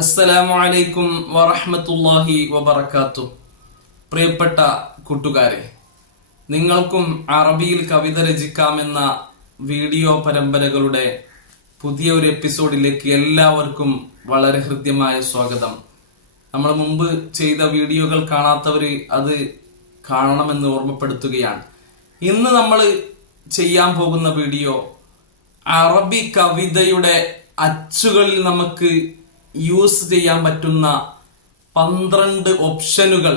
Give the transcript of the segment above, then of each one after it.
അസ്സലാമു അലൈക്കും വറഹ്മത്തുള്ളാഹി വബറകാതുഹു. പ്രിയപ്പെട്ട കൂട്ടുകാരെ, നിങ്ങൾക്കും അറബിയിൽ കവിത രചിക്കാമെന്ന വീഡിയോ പരമ്പരകളുടെ പുതിയ ഒരു എപ്പിസോഡിലേക്ക് എല്ലാവർക്കും വളരെ ഹൃദ്യമായ സ്വാഗതം. നമ്മൾ മുമ്പ് ചെയ്ത വീഡിയോകൾ കാണാത്തവര് അത് കാണണമെന്ന് ഓർമ്മപ്പെടുത്തുകയാണ്. ഇന്ന് നമ്മൾ ചെയ്യാൻ പോകുന്ന വീഡിയോ അറബി കവിതയുടെ അച്ചുകളിൽ നമുക്ക് യൂസ് ചെയ്യാൻ പറ്റുന്ന 12 ഓപ്ഷനുകൾ,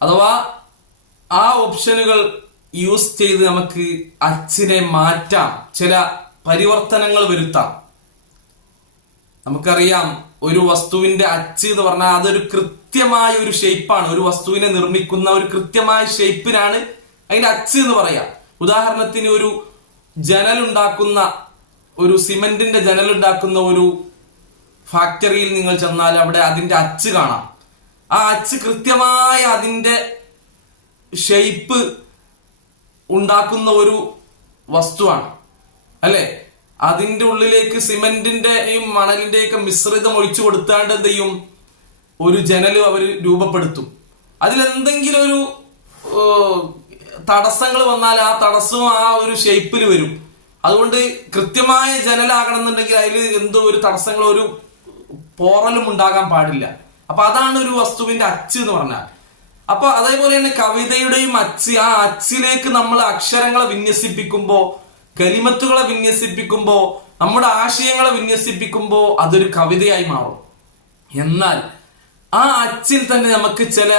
അഥവാ ആ ഓപ്ഷനുകൾ യൂസ് ചെയ്ത് നമുക്ക് അച്ചിനെ മാറ്റാം, ചില പരിവർത്തനങ്ങൾ വരുത്താം. നമുക്കറിയാം, ഒരു വസ്തുവിന്റെ അച്ച് എന്ന് പറഞ്ഞാൽ അതൊരു കൃത്യമായ ഒരു ഷേപ്പാണ്. ഒരു വസ്തുവിനെ നിർമ്മിക്കുന്ന ഒരു കൃത്യമായ ഷേപ്പിനാണ് അതിന്റെ അച്ച് എന്ന് പറയാം. ഉദാഹരണത്തിന്, ഒരു ജനലുണ്ടാക്കുന്ന, ഒരു സിമെന്റിന്റെ ജനലുണ്ടാക്കുന്ന ഒരു ഫാക്ടറിയിൽ നിങ്ങൾ ചെന്നാൽ അവിടെ അതിന്റെ അച്ച് കാണാം. ആ അച്ച് കൃത്യമായ അതിന്റെ ഷേപ്പ് ഉണ്ടാക്കുന്ന ഒരു വസ്തുവാണ്, അല്ലെ? അതിന്റെ ഉള്ളിലേക്ക് സിമെന്റിന്റെയും മണലിന്റെയൊക്കെ മിശ്രിതം ഒഴിച്ചു കൊടുത്താണ്ട് എന്ത് ചെയ്യും, ഒരു ജനൽ അവർ രൂപപ്പെടുത്തും. അതിലെന്തെങ്കിലും ഒരു തടസ്സങ്ങൾ വന്നാൽ ആ തടസ്സവും ആ ഒരു ഷേപ്പിൽ വരും. അതുകൊണ്ട് കൃത്യമായ ജനലാകണം എന്നുണ്ടെങ്കിൽ അതിൽ എന്തോ ഒരു തടസ്സങ്ങളോ ഒരു പോറലും ഉണ്ടാകാൻ പാടില്ല. അപ്പൊ അതാണ് ഒരു വസ്തുവിന്റെ അച്ച് എന്ന് പറഞ്ഞാൽ. അപ്പൊ അതേപോലെ തന്നെ കവിതയുടെയും അച്ച്, ആ അച്ചിലേക്ക് നമ്മൾ അക്ഷരങ്ങളെ വിന്യസിപ്പിക്കുമ്പോ, കലിമത്തുകളെ വിന്യസിപ്പിക്കുമ്പോ, നമ്മുടെ ആശയങ്ങളെ വിന്യസിപ്പിക്കുമ്പോ അതൊരു കവിതയായി മാറും. എന്നാൽ ആ അച്ചിൽ തന്നെ നമുക്ക് ചില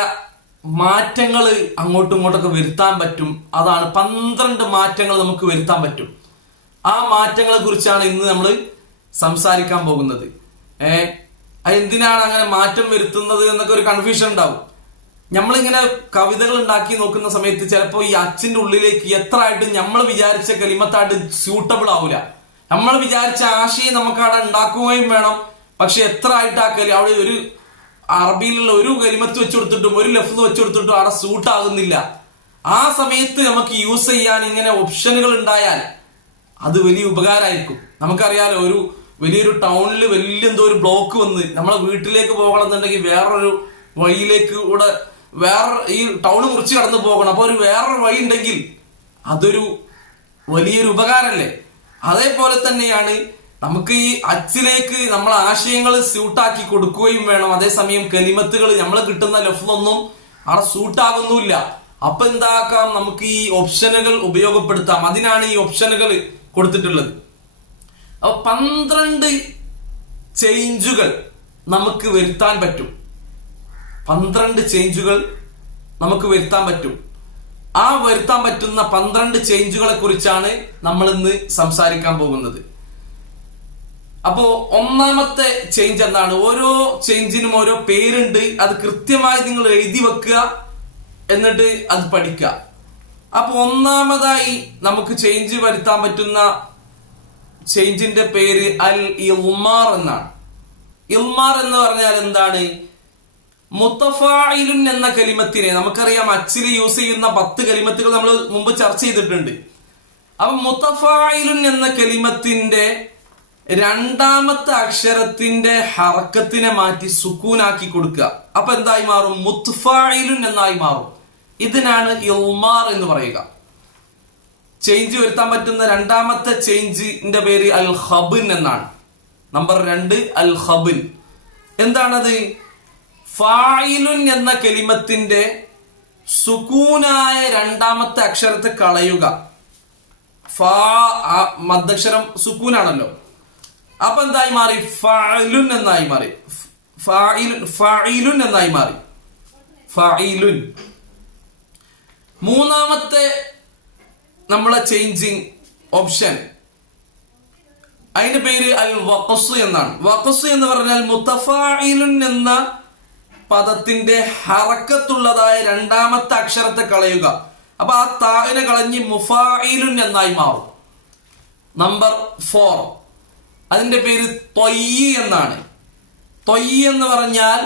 മാറ്റങ്ങൾ അങ്ങോട്ടും ഇങ്ങോട്ടൊക്കെ വരുത്താൻ പറ്റും. അതാണ് 12 മാറ്റങ്ങൾ നമുക്ക് വരുത്താൻ പറ്റും. ആ മാറ്റങ്ങളെ കുറിച്ചാണ് ഇന്ന് നമ്മൾ സംസാരിക്കാൻ പോകുന്നത്. എന്തിനാണ് അങ്ങനെ മാറ്റം വരുത്തുന്നത് എന്നൊക്കെ ഒരു കൺഫ്യൂഷൻ ഉണ്ടാവും. നമ്മളിങ്ങനെ കവിതകൾ ഉണ്ടാക്കി നോക്കുന്ന സമയത്ത് ചിലപ്പോൾ ഈ അച്ചിന്റെ ഉള്ളിലേക്ക് എത്ര ആയിട്ട് നമ്മൾ വിചാരിച്ച കലിമത്തായിട്ട് സ്യൂട്ടബിൾ ആവില്ല. നമ്മൾ വിചാരിച്ച ആശയം നമുക്ക് അവിടെ ഉണ്ടാക്കുകയും വേണം. പക്ഷെ എത്ര ആയിട്ട് ആ അവിടെ ഒരു അറബിയിലുള്ള ഒരു കലിമത്ത് വെച്ചു കൊടുത്തിട്ടും ഒരു ലഫ്സ് വെച്ചു കൊടുത്തിട്ടും അവിടെ സൂട്ട് ആകുന്നില്ല. ആ സമയത്ത് നമുക്ക് യൂസ് ചെയ്യാൻ ഇങ്ങനെ ഓപ്ഷനുകൾ ഉണ്ടായാൽ അത് വലിയ ഉപകാരമായിരിക്കും. നമുക്കറിയാലോ, ഒരു വലിയൊരു ടൗണിൽ വലിയ എന്തോ ഒരു ബ്ലോക്ക് വന്ന് നമ്മളെ വീട്ടിലേക്ക് പോകണമെന്നുണ്ടെങ്കിൽ വേറൊരു വഴിയിലേക്ക് കൂടെ ഈ ടൗൺ മുറിച്ച് കടന്നു പോകണം. അപ്പൊ ഒരു വേറൊരു വഴി ഉണ്ടെങ്കിൽ അതൊരു വലിയൊരു ഉപകാരമല്ലേ? അതേപോലെ തന്നെയാണ് നമുക്ക് ഈ അച്ചിലേക്ക് നമ്മളെ ആശയങ്ങൾ സ്യൂട്ടാക്കി കൊടുക്കുകയും വേണം. അതേസമയം കലിമത്തുകൾ നമ്മൾ കിട്ടുന്ന ലഫ്ളൊന്നും അവിടെ സൂട്ടാകുന്നില്ല. അപ്പൊ എന്താക്കാം, നമുക്ക് ഈ ഓപ്ഷനുകൾ ഉപയോഗപ്പെടുത്താം. അതിനാണ് ഈ ഓപ്ഷനുകൾ കൊടുത്തിട്ടുള്ളത്. അപ്പൊ 12 ചേഞ്ചുകൾ നമുക്ക് വരുത്താൻ പറ്റും. 12 ചേഞ്ചുകൾ നമുക്ക് വരുത്താൻ പറ്റും. ആ വരുത്താൻ പറ്റുന്ന 12 ചേഞ്ചുകളെ കുറിച്ചാണ് നമ്മൾ ഇന്ന് സംസാരിക്കാൻ പോകുന്നത്. അപ്പോ ഒന്നാമത്തെ ചേഞ്ച് എന്താണ്? ഓരോ ചേഞ്ചിനും ഓരോ പേരുണ്ട്. അത് കൃത്യമായി നിങ്ങൾ എഴുതി വെക്കുക, എന്നിട്ട് അത് പഠിക്കുക. അപ്പൊ ഒന്നാമതായി നമുക്ക് ചേഞ്ച് വരുത്താൻ പറ്റുന്ന ചേഞ്ചിന്റെ പേര് അൽ ഇൽമാർ എന്നാണ്. ഇൽമാർ എന്ന് പറഞ്ഞാൽ എന്താണ്? മുത്തഫായിലുൻ എന്ന കലിമത്തിനെ, നമുക്കറിയാം അച്ചിൽ യൂസ് ചെയ്യുന്ന 10 കലിമത്തുകൾ നമ്മൾ മുമ്പ് ചർച്ച ചെയ്തിട്ടുണ്ട്. അപ്പൊ മുത്തഫായിലുൻ എന്ന കലിമത്തിന്റെ രണ്ടാമത്തെ അക്ഷരത്തിന്റെ ഹറക്കത്തിനെ മാറ്റി സുക്കൂനാക്കി കൊടുക്കുക. അപ്പൊ എന്തായി മാറും? മുത്ഫായിലുൻ എന്നായി മാറും. ഇതിനാണ് ഇൽമാർ എന്ന് പറയുക. ചേഞ്ച് വരുത്താൻ പറ്റുന്ന രണ്ടാമത്തെ ചേഞ്ചിന്റെ പേര് അൽ ഖബിൻ എന്നാണ്. നമ്പർ 2 അൽ ഖബിൻ. എന്താണത്? ഫായിലുൻ എന്ന കലിമത്തിന്റെ സുക്കൂനായ രണ്ടാമത്തെ അക്ഷരത്തെ കളയുക. മദ്ദക്ഷരം സുക്കൂനാണല്ലോ. അപ്പൊ എന്തായി മാറി? ഫഅലുൻ എന്നായി മാറി. ഫായിലുൻ എന്നായി മാറി. ഫായിലുൻ. മൂന്നാമത്തെ നമ്മളെ ചേഞ്ചിങ് ഓപ്ഷൻ, അതിന്റെ പേര് അൽ വഖസ് എന്നാണ്. വഖസ് എന്ന് പറഞ്ഞാൽ മുത്തഫായിലുൻ എന്ന പദത്തിന്റെ ഹറക്കത്തുള്ളതായ രണ്ടാമത്തെ അക്ഷരത്തെ കളയുക. അപ്പൊ ആ താവിനെ കളഞ്ഞ് മുഫായിലുൻ എന്നായി മാറും. നമ്പർ 4, അതിന്റെ പേര് ത്വയ്യി എന്നാണ്. ത്വയ്യി എന്ന് പറഞ്ഞാൽ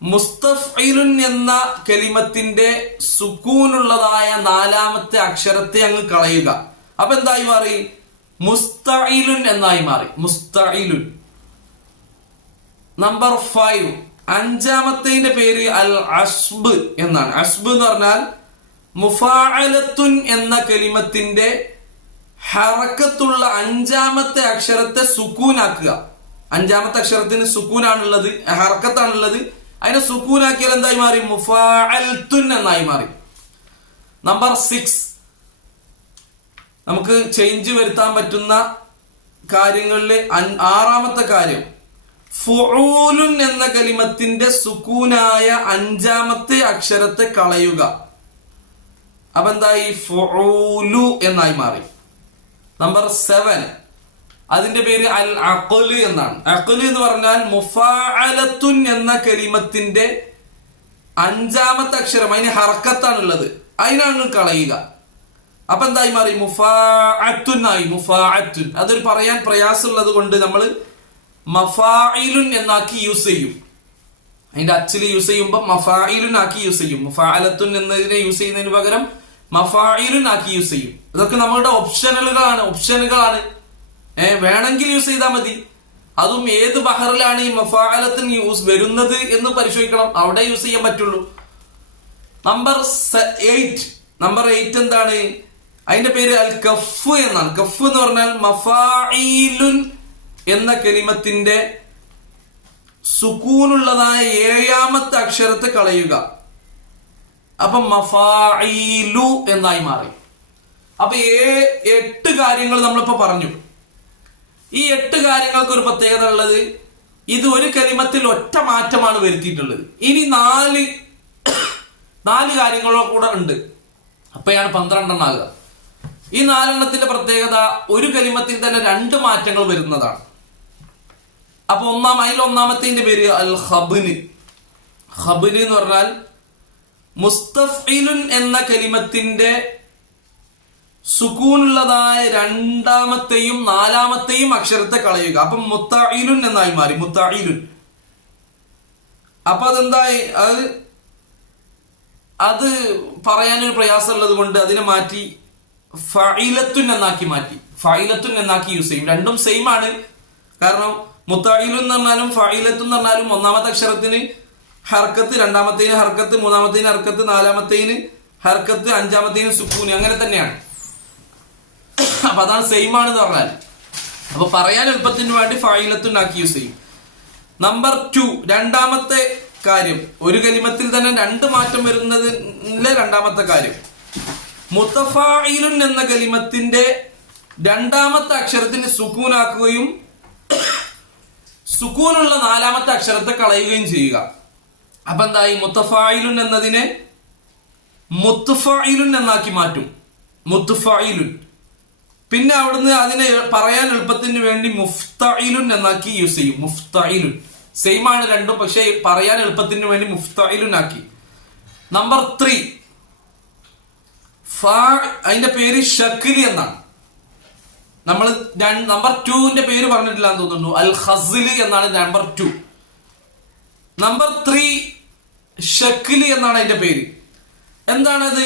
മുസ്തഫ്ഇലുൻ എന്ന കലിമത്തിന്റെ സുക്കൂനുള്ളതായ നാലാമത്തെ അക്ഷരത്തെ അങ്ങ് കളയുക. അപ്പൊ എന്തായി മാറി? മുസ്തഇലുൻ എന്നായി മാറി. മുസ്തഇലുൻ. നമ്പർ 5 അഞ്ചാമത്തേന്റെ പേര് അൽ അസ്ബ് എന്നാണ്. അസ്ബ് എന്ന് പറഞ്ഞാൽ മുഫാഅലത്തുൻ എന്ന കലിമത്തിന്റെ ഹറക്കത്തുള്ള അഞ്ചാമത്തെ അക്ഷരത്തെ സുക്കൂനാക്കുക. അഞ്ചാമത്തെ അക്ഷരത്തിന് സുക്കൂനാണുള്ളത്, ഹറക്കത്താണുള്ളത്. അതിനെ സുക്കൂനാക്കിയാൽ എന്തായി മാറി? മുഫാഅൽത്തുൻ എന്നായി മാറി. നമ്പർ 6 നമുക്ക് ചേഞ്ച് വരുത്താൻ പറ്റുന്ന കാര്യങ്ങളിൽ ആറാമത്തെ കാര്യം ഫുഊലുൻ എന്ന കലിമത്തിന്റെ സുക്കൂനായ അഞ്ചാമത്തെ അക്ഷരത്തെ കളയുക. അപ്പൊ എന്തായി? ഫുഊലു എന്നായി മാറി. നമ്പർ 7 അതിന്റെ പേര് അൽ അഖ്ല് എന്നാണ്. അഖ്ല് എന്ന് പറഞ്ഞാൽ മുഫാഅലത്തുൻ എന്ന കലിമത്തിന്റെ അഞ്ചാമത്തെ അക്ഷരം, അതിന് ഹർക്കത്താണുള്ളത്, അതിനാണ് കളയുക. അപ്പൊ എന്തായി മാറി? മുഫാഅത്തുൻ ആയി. മുഫാഅത്തുൻ അതൊരു പറയാൻ പ്രയാസമുള്ളത് കൊണ്ട് നമ്മൾ മഫാഇലുൻ എന്നാക്കി യൂസ് ചെയ്യും. അതിന്റെ അച്ചില് യൂസ് ചെയ്യുമ്പോൾ മഫാഇലുൻ ആക്കി യൂസ് ചെയ്യും. മുഫാഅലത്തുൻ എന്നതിനെ യൂസ് ചെയ്യുന്നതിന് പകരം മഫാഇലുൻ ആക്കി യൂസ് ചെയ്യും. ഇതൊക്കെ നമ്മളുടെ ഓപ്ഷനുകളാണ്. വേണമെങ്കിൽ യൂസ് ചെയ്താൽ മതി. അതും ഏത് ബഹറിലാണ് ഈ മഫാഅലത്തുൻ യൂസ് വരുന്നത് എന്ന് പരിശോധിക്കണം, അവിടെ യൂസ് ചെയ്യാൻ പറ്റുള്ളൂ. നമ്പർ 8 എന്താണ്? അതിന്റെ പേര് അൽ കഫ് എന്നാണ്. കഫ് എന്ന് പറഞ്ഞാൽ മഫാഇലുൻ എന്ന കലിമത്തിന്റെ സുക്കൂനുള്ളതായ ഏഴാമത്തെ അക്ഷരത്തെ കളയുക. അപ്പൊ മഫാഇലു എന്നായി മാറി. അപ്പൊ 8 കാര്യങ്ങൾ നമ്മളിപ്പോ പറഞ്ഞു. ഈ 8 കാര്യങ്ങൾക്ക് ഒരു പ്രത്യേകത ഉള്ളത്, ഇത് ഒരു കലിമത്തിൽ ഒറ്റ മാറ്റമാണ് വരുത്തിയിട്ടുള്ളത്. ഇനി 4 കാര്യങ്ങളോ കൂടെ ഉണ്ട്, അപ്പോഴാണ് 12 ആകുക. ഈ 4 പ്രത്യേകത ഒരു കലിമത്തിൽ തന്നെ 2 മാറ്റങ്ങൾ വരുന്നതാണ്. അപ്പൊ ഒന്നാമത്തെ പേര് അൽ ഖബ്ന്. ഖബ്ന് എന്ന് പറഞ്ഞാൽ മുസ്തഫ്ഇലുൻ എന്ന കലിമത്തിന്റെ സുക്കൂനുള്ളതായ 2ാമത്തെയും 4ാമത്തെയും അക്ഷരത്തെ കളയുക. അപ്പം മുത്തഇലുൻ എന്നായി മാറി. മുത്തഇലുൻ. അപ്പൊ അതെന്തായി? അത് പറയാനൊരു പ്രയാസമുള്ളത് കൊണ്ട് അതിനെ മാറ്റി ഫഇലത്തുൻ എന്നാക്കി മാറ്റി. ഫഇലത്തുൻ എന്നാക്കി യൂസ് ചെയ്യും. രണ്ടും സെയിം ആണ്. കാരണം മുത്തഇലുൻ എന്ന് പറഞ്ഞാലും ഫഇലത്തുൻ എന്ന് പറഞ്ഞാലും ഒന്നാമത്തെ അക്ഷരത്തിന് ഹർക്കത്ത്, 2ാമത്തേന് ഹർക്കത്ത്, 3ാമത്തേന് ഹർക്കത്ത്, 4ാമത്തേന് ഹർക്കത്ത്, 5ാമത്തേന് സുക്കൂന്, അങ്ങനെ തന്നെയാണ്. അപ്പൊ അതാണ് സെയിം ആണെന്ന് പറഞ്ഞാൽ. അപ്പൊ പറയാൻ എളുപ്പത്തിന് വേണ്ടി ഫഇലത്തുൻ ആക്കി യൂസ് ചെയ്യും. നമ്പർ 2 രണ്ടാമത്തെ കാര്യം, ഒരു കലിമത്തിൽ തന്നെ 2 മാറ്റം വരുന്നതിന്റെ 2ാമത്തെ കാര്യം, മുത്തഫാഇലുൻ എന്ന കലിമത്തിന്റെ 2ാമത്തെ അക്ഷരത്തിന് സുക്കൂനാക്കുകയും സുക്കൂനുള്ള 4ാമത്തെ അക്ഷരത്തെ കളയുകയും ചെയ്യുക. അപ്പൊ എന്തായി? മുത്തഫാഇലുൻ എന്നതിനെ മുത്ഫഇലുൻ എന്നാക്കി മാറ്റും. മുത്ഫഇലുൻ. പിന്നെ അവിടുന്ന് അതിനെ പറയാൻ എളുപ്പത്തിന് വേണ്ടി മുഫ്തഇലുൻ എന്നാക്കി യൂസ് ചെയ്യും. മുഫ്തഇലുൻ സെയിം ആണ് രണ്ടും, പക്ഷെ പറയാൻ എളുപ്പത്തിന് വേണ്ടി മുഫ്തഇലുൻ ആക്കി. നമ്പർ 3 അതിന്റെ പേര് ഷക്ലി എന്നാണ്. നമ്മൾ നമ്പർ 2ന്റെ പേര് പറഞ്ഞിട്ടില്ല എന്ന് തോന്നുന്നു. അൽ ഖസ്ലി എന്നാണ് നമ്പർ 2. നമ്പർ 3 ഷക്ലി എന്നാണ് അതിന്റെ പേര്. എന്താണത്?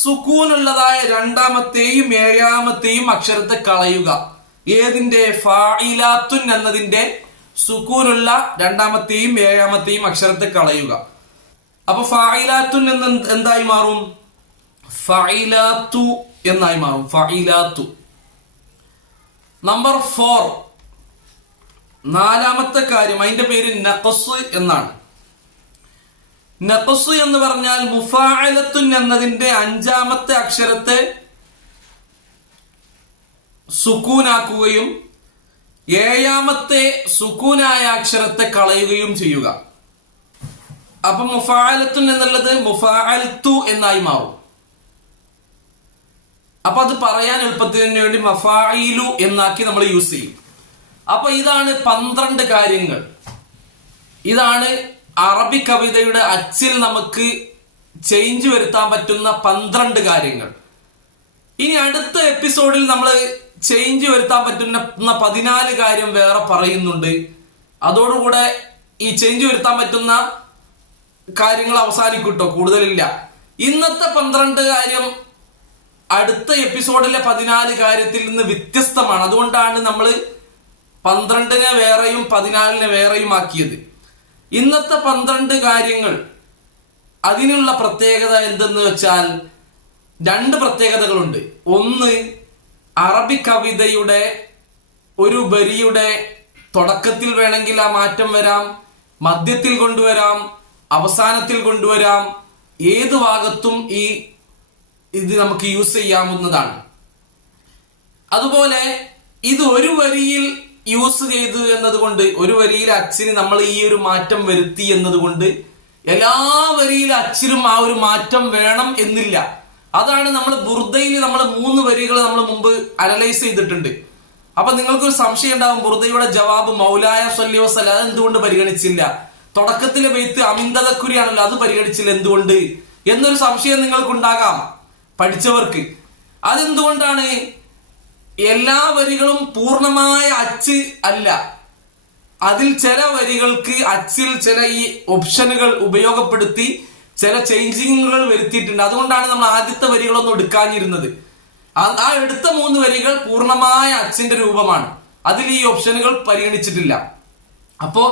സുക്കൂനുള്ളതായ 2ാമത്തെയും 7ാമത്തെയും അക്ഷരത്തെ കളയുക. ഏതിന്റെ? ഫാഇലാത്തുൻ എന്നതിന്റെ സുക്കൂനുള്ള 2ാമത്തെയും 7ാമത്തെയും അക്ഷരത്തെ കളയുക. അപ്പൊ ഫാഇലാത്തുൻ എന്ന് എന്തായി മാറും? ഫഇലാത്തു എന്നായി മാറും. ഫഇലാത്തു. നമ്പർ 4 4ാമത്തെ കാര്യം, അതിന്റെ പേര് നഖ്സ് എന്നാണ്. നഖ്സ് എന്ന് പറഞ്ഞാൽ മുഫാഅലത്തുൻ എന്നതിന്റെ 5ാമത്തെ അക്ഷരത്തെ സുക്കൂനാക്കുകയും 7ാമത്തെ സുക്കൂനായ അക്ഷരത്തെ കളയുകയും ചെയ്യുക. അപ്പൊ മുഫാഅലത്തുൻ എന്നുള്ളത് മുഫാഅൽതു എന്നായി മാറും. അപ്പൊ അത് പറയാൻ എളുപ്പത്തിന് വേണ്ടി മഫാഇലു എന്നാക്കി നമ്മൾ യൂസ് ചെയ്യും. അപ്പൊ ഇതാണ് 12 കാര്യങ്ങൾ. ഇതാണ് അറബി കവിതയുടെ അച്ചിൽ നമുക്ക് ചേഞ്ച് വരുത്താൻ പറ്റുന്ന 12 കാര്യങ്ങൾ. ഇനി അടുത്ത എപ്പിസോഡിൽ നമ്മൾ ചേഞ്ച് വരുത്താൻ പറ്റുന്ന 14 കാര്യം വേറെ പറയുന്നുണ്ട്. അതോടുകൂടെ ഈ ചേഞ്ച് വരുത്താൻ പറ്റുന്ന കാര്യങ്ങൾ അവസാനിക്കൂട്ടോ, കൂടുതലില്ല. ഇന്നത്തെ 12 കാര്യം അടുത്ത എപ്പിസോഡിലെ 14 കാര്യത്തിൽ നിന്ന് വ്യത്യസ്തമാണ്. അതുകൊണ്ടാണ് നമ്മൾ 12-നെ വേറെയും 14-നെ വേറെയും ആക്കിയത്. ഇന്നത്തെ 12 കാര്യങ്ങൾ അതിനുള്ള പ്രത്യേകത എന്തെന്ന് വെച്ചാൽ 2 പ്രത്യേകതകളുണ്ട്. ഒന്ന്, അറബി കവിതയുടെ ഒരു വരിയുടെ തുടക്കത്തിൽ വേണമെങ്കിൽ ആ മാറ്റം വരാം, മധ്യത്തിൽ കൊണ്ടുവരാം, അവസാനത്തിൽ കൊണ്ടുവരാം, ഏത് ഭാഗത്തും ഇത് നമുക്ക് യൂസ് ചെയ്യാവുന്നതാണ്. അതുപോലെ ഇത് ഒരു വരിയിൽ യൂസ് ചെയ്തു എന്നതുകൊണ്ട്, ഒരു വരിയിൽ അച്ചിന് നമ്മൾ ഈ ഒരു മാറ്റം വരുത്തി എന്നതുകൊണ്ട് എല്ലാ വരിയിലെ അച്ചിലും ആ ഒരു മാറ്റം വേണം എന്നില്ല. അതാണ് നമ്മൾ ബുർദയിൽ നമ്മൾ 3 വരികൾ നമ്മൾ മുമ്പ് അനലൈസ് ചെയ്തിട്ടുണ്ട്. അപ്പൊ നിങ്ങൾക്കൊരു സംശയം ഉണ്ടാവും, ബുർദയുടെ ജവാബ് മൗലായ സ്വല്ലി വസല്ലം അത് എന്തുകൊണ്ട് പരിഗണിച്ചില്ല, തുടക്കത്തിലെ ബെയ്ത്ത് അമിന്തതക്കുരിയാണല്ലോ അത് പരിഗണിച്ചില്ല എന്തുകൊണ്ട് എന്നൊരു സംശയം നിങ്ങൾക്കുണ്ടാകാം പഠിച്ചവർക്ക്. അതെന്തുകൊണ്ടാണ്? എല്ലാ വരികളും പൂർണ്ണമായ അച്ച് അല്ല, അതിൽ ചില വരികൾക്ക് അച്ചിൽ ചില ഈ ഓപ്ഷനുകൾ ഉപയോഗപ്പെടുത്തി ചില ചേഞ്ചിങ്ങുകൾ വരുത്തിയിട്ടുണ്ട്. അതുകൊണ്ടാണ് നമ്മൾ ആദ്യത്തെ വരികളൊന്നും എടുക്കാനിരുന്നത്. ആ എടുത്ത 3 വരികൾ പൂർണ്ണമായ അച്ചിന്റെ രൂപമാണ്, അതിൽ ഈ ഓപ്ഷനുകൾ പരിഗണിച്ചിട്ടില്ല. അപ്പോ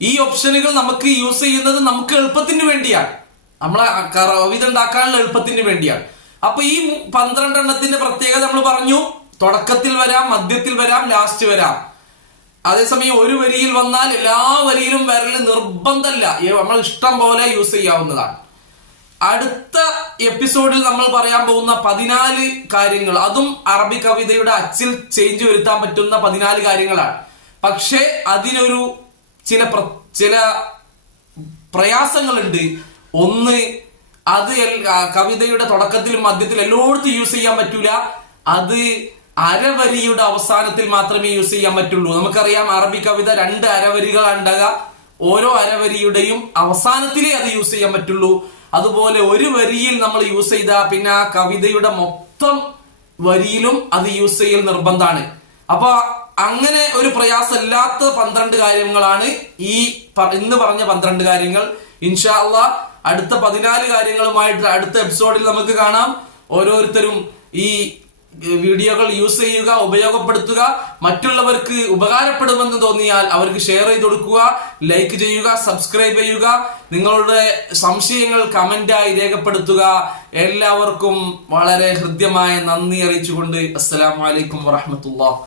ഈ ഓപ്ഷനുകൾ നമുക്ക് യൂസ് ചെയ്യുന്നത് നമുക്ക് എളുപ്പത്തിന് വേണ്ടിയാണ്, നമ്മളെ കവിത ഉണ്ടാക്കാനുള്ള എളുപ്പത്തിന് വേണ്ടിയാണ്. അപ്പൊ ഈ 12 എണ്ണത്തിന്റെ പ്രത്യേകത നമ്മൾ പറഞ്ഞു, തുടക്കത്തിൽ വരാം, മധ്യത്തിൽ വരാം, ലാസ്റ്റ് വരാം. അതേസമയം ഒരു വരിയിൽ വന്നാൽ എല്ലാ വരിയിലും വരൽ നിർബന്ധമല്ല, നമ്മൾ ഇഷ്ടം പോലെ യൂസ് ചെയ്യാവുന്നതാണ്. അടുത്ത എപ്പിസോഡിൽ നമ്മൾ പറയാൻ പോകുന്ന 14 കാര്യങ്ങൾ, അതും അറബി കവിതയുടെ അച്ചിൽ ചേഞ്ച് വരുത്താൻ പറ്റുന്ന 14 കാര്യങ്ങളാണ്. പക്ഷെ അതിനൊരു ചില പ്രയാസങ്ങളുണ്ട്. ഒന്ന്, അത് കവിതയുടെ തുടക്കത്തിലും മധ്യത്തിലും എല്ലായിടത്തും യൂസ് ചെയ്യാൻ പറ്റൂല. അത് അരവരിയുടെ അവസാനത്തിൽ മാത്രമേ യൂസ് ചെയ്യാൻ പറ്റുള്ളൂ. നമുക്കറിയാം അറബി കവിത 2 അരവരികളാണ് ഉണ്ടാകുക, ഓരോ അരവരിയുടെയും അവസാനത്തിലേ അത് യൂസ് ചെയ്യാൻ പറ്റുള്ളൂ. അതുപോലെ ഒരു വരിയിൽ നമ്മൾ യൂസ് ചെയ്താൽ പിന്നെ ആ കവിതയുടെ മൊത്തം വരിയിലും അത് യൂസ് ചെയ്യൽ നിർബന്ധമാണ്. അപ്പൊ അങ്ങനെ ഒരു പ്രയാസമില്ലാത്ത 12 കാര്യങ്ങളാണ് ഇന്ന് പറഞ്ഞ 12 കാര്യങ്ങൾ. ഇൻഷാ അല്ലാഹ് അടുത്ത 14 കാര്യങ്ങളുമായിട്ട് അടുത്ത എപ്പിസോഡിൽ നമുക്ക് കാണാം. ഓരോരുത്തരും ഈ വീഡിയോകൾ യൂസ് ചെയ്യുക, ഉപയോഗപ്പെടുത്തുക. മറ്റുള്ളവർക്ക് ഉപകാരപ്പെടുമെന്ന് തോന്നിയാൽ അവർക്ക് ഷെയർ ചെയ്ത് കൊടുക്കുക, ലൈക്ക് ചെയ്യുക, സബ്സ്ക്രൈബ് ചെയ്യുക. നിങ്ങളുടെ സംശയങ്ങൾ കമന്റായി രേഖപ്പെടുത്തുക. എല്ലാവർക്കും വളരെ ഹൃദ്യമായ നന്ദി അറിയിച്ചുകൊണ്ട് അസ്സലാമു അലൈക്കും വറഹ്മത്തുള്ളാഹി.